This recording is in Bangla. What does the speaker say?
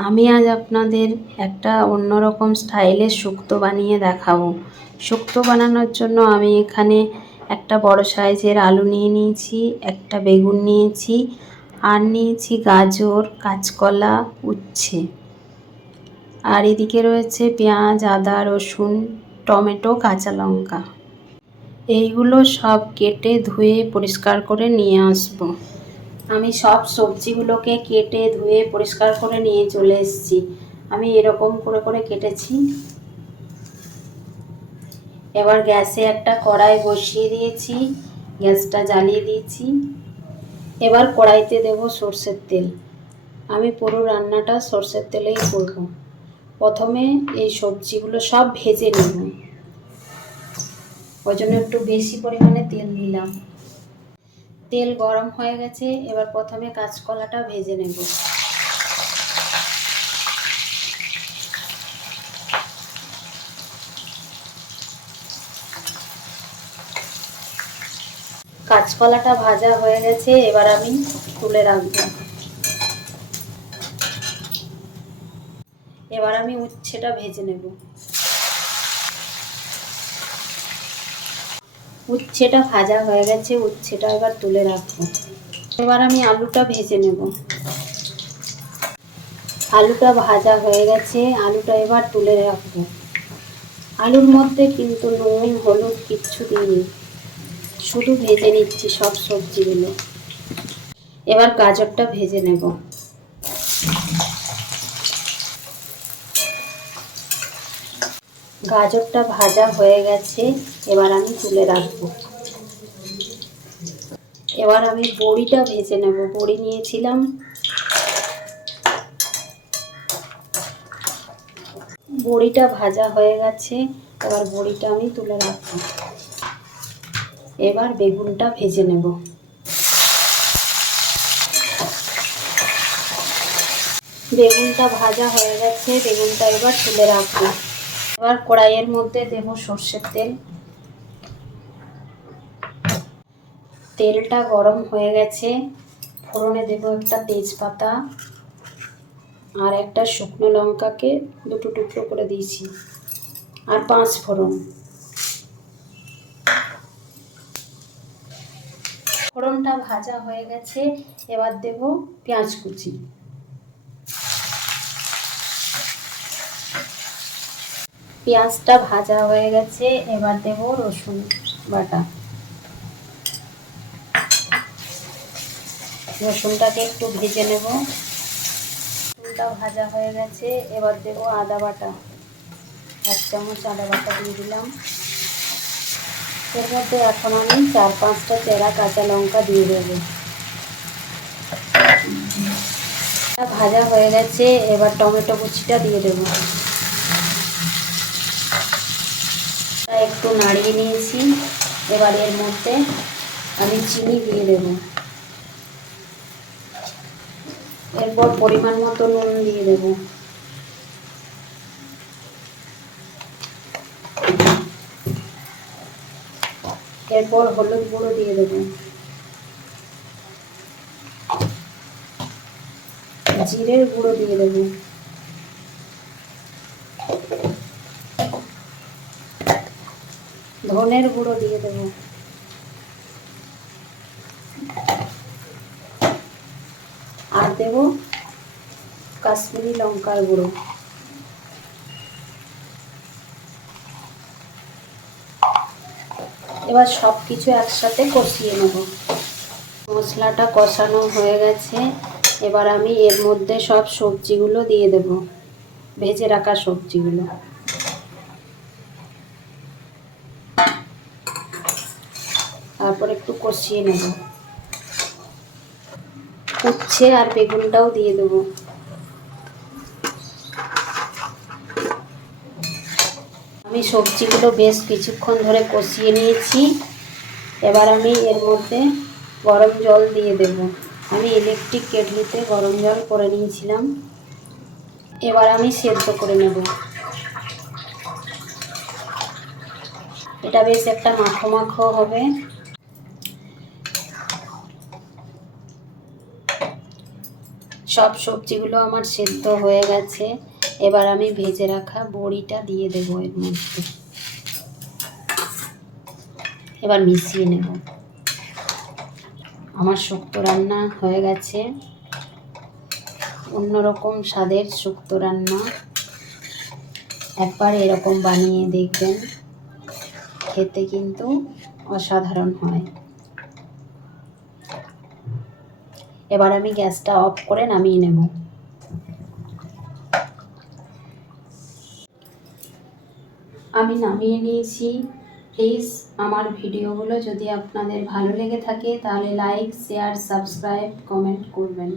আমি আজ আপনাদের একটা অন্যরকম স্টাইলের শুক্তো বানিয়ে দেখাবো। শুক্তো বানানোর জন্য আমি এখানে একটা বড় সাইজের আলু নিয়ে নিয়েছি, একটা বেগুন নিয়েছি, আর নিয়েছি গাজর, কাঁচকলা, উচ্ছে। আর এদিকে রয়েছে পেঁয়াজ, আদা, রসুন, টমেটো, কাঁচা লঙ্কা। এইগুলো সব কেটে ধুয়ে পরিষ্কার করে নিয়ে আসব। আমি সব সবজিগুলোকে কেটে ধুয়ে পরিষ্কার করে নিয়ে চলে এসেছি। আমি এরকম করে করে কেটেছি। এবার গ্যাসে একটা কড়াই বসিয়ে দিয়েছি, গ্যাসটা জ্বালিয়ে দিয়েছি। এবার কড়াইতে দেব সর্ষের তেল। আমি পুরো রান্নাটা সর্ষের তেলেই করব। প্রথমে এই সবজিগুলো সব ভেজে নেব। ওই জন্য একটু বেশি পরিমাণে তেল দিলাম তেল গরম হয়ে গেছে, এবার প্রথমে কাঁচকলাটা ভেজে নেব। কাঁচকলাটা ভাজা হয়ে গেছে, এবার আমি তুলে রাখব। এবার আমি উচ্ছেটা ভেজে নেব। উচ্ছেটা ভাজা হয়ে গেছে, উচ্ছেটা এবার তুলে রাখব। এবার আমি আলুটা ভেজে নেব। আলুটা ভাজা হয়ে গেছে, আলুটা এবার তুলে রাখব। আলুর মধ্যে কিন্তু নুন, হলুদ কিচ্ছু দিইনি। শুধু ভেজে নিচ্ছি সব সবজিগুলো। এবার গাজরটা ভেজে নেব। গাজরটা ভাজা হয়ে গেছে, এবার আমি তুলে রাখব। এবার আমি বড়িটা ভেজে নেব। বড়ি নিয়েছিলাম। বড়িটা ভাজা হয়ে গেছে, এবার বড়িটা আমি তুলে রাখব। এবার বেগুনটা ভেজে নেব। বেগুনটা ভাজা হয়ে গেছে, বেগুনটা এবার তুলে রাখব। এবার কড়াইয়ের মধ্যে দেব সর্ষের তেল। তেলটা গরম হয়ে গেছে। ফোড়নে দেব একটা তেজপাতা আর একটা শুকনো লঙ্কাকে দুটো টুকরো করে দিয়েছি। আর পাঁচ ফোড়ন। ফোড়নটা ভাজা হয়ে গেছে। এবার দেব পেঁয়াজ কুচি। পেঁয়াজটা ভাজা হয়ে গেছে, এবার দেব রসুন বাটা। রসুনটাকে একটু ভেজে নেব। রসুনটা ভাজা হয়ে গেছে, এবার দেব আদা বাটা। এক চামচ আদা বাটা দিয়ে দিলাম। এর মধ্যে এখন আমি চার পাঁচটা চেরা কাঁচা লঙ্কা দিয়ে দেবো। ভাজা হয়ে গেছে, এবার টমেটো কুচিটা দিয়ে দেবো। একটু নাড়িয়ে নিয়েছি। এবার এর মধ্যে আমি চিনি দিয়ে দেব। এরপর পরিমাণ মতো নুন দিয়ে দেব। এরপর হলুদ গুঁড়ো দিয়ে দেব। জিরের গুঁড়ো দিয়ে দেবো। ধনের গুঁড়ো দিয়ে দেব। আর দেব কাশ্মীরি লঙ্কার গুঁড়ো। এবার সব কিছু একসাথে কষিয়ে নেব। মশলাটা কষানো হয়ে গেছে। এবার আমি এর মধ্যে সব সবজিগুলো দিয়ে দেব। ভেজে রাখা সবজিগুলো। তারপর একটু কষিয়ে নেব। উচ্ছে আর বেগুনটাও দিয়ে দেবো। আমি সবজিগুলো বেশ কিছুক্ষণ ধরে কষিয়ে নিয়েছি। এবার আমি এর মধ্যে গরম জল দিয়ে দেব। আমি ইলেকট্রিক কেটলিতে গরম জল করে নিয়েছিলাম। এবার আমি সেদ্ধ করে নেব। এটা বেশ একটা মাখো মাখো হবে। সব সবজিগুলো আমার সেদ্ধ হয়ে গেছে। এবার আমি ভেজে রাখা বড়িটা দিয়ে দেবো এর মধ্যে। এবার মিশিয়ে নেব। আমার শুক্তো রান্না হয়ে গেছে। অন্যরকম স্বাদের শুক্তো রান্না। একবার এরকম বানিয়ে দেখবেন। খেতে কিন্তু অসাধারণ হয়। এবার আমি গ্যাসটা অফ করে নামিয়ে নেব। আমি নামিয়ে নিয়েছি। প্লিজ আমার ভিডিওগুলো যদি আপনাদের ভালো লেগে থাকে তাহলে লাইক, শেয়ার, সাবস্ক্রাইব, কমেন্ট করবেন।